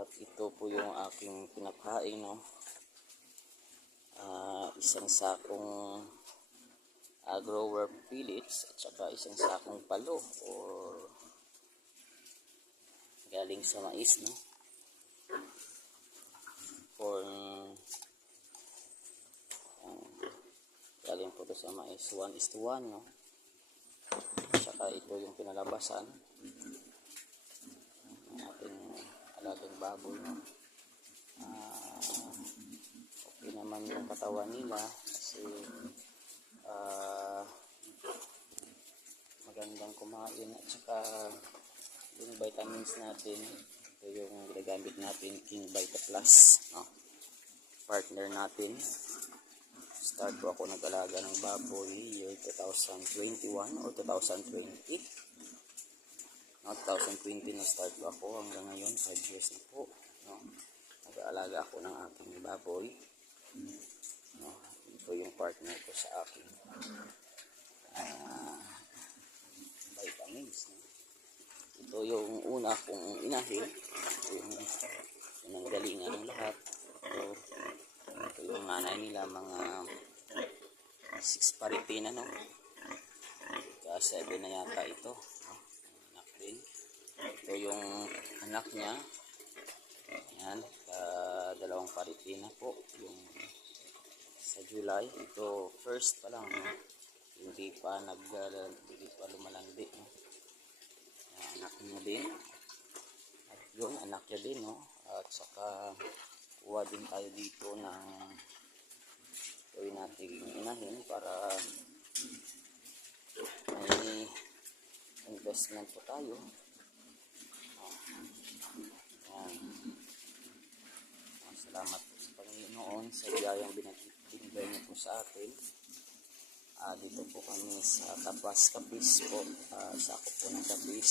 At ito po yung aking pinakain, no? Isang sakong grower pellets at saka isang sakong palo or galing sa mais, no? Corn, galing po ito sa mais, 1:1, no? At saka ito yung pinalabasan ng ating alagang baboy, no? Okay naman yung katawan nila kasi magandang kumain at saka yung vitamins natin, ito yung ginagamit natin, King Vita Plus, no? Partner natin. Start po ako nag-alaga ng baboy year 2021 o 2020, no? 2020 na start po ako hanggang ngayon 5 years na po, no? Nag-aalaga ako ng aking baboy, no? Ito yung partner ko sa akin vitamins, no? Ito yung una kong inahin, ito yung pinanggalingan ng lahat. Ito yung nanay nila, mga 6 paritina, no? Kaya 7 na yata ito, no? Anak din. Ito yung anak niya, yan, 2 paritina po yung sa July. Ito first pa lang, no? Hindi pa lumalandi, no? Anak niya din, at yun, anak niya din, no? At saka kuha din tayo dito ng gawin natin inahin para may investment po tayo. Salamat po sa Panginoon sa biyayang binigay niyo po sa atin. Dito po kami sa Tabas Kapis po, sakop po ng Kapis.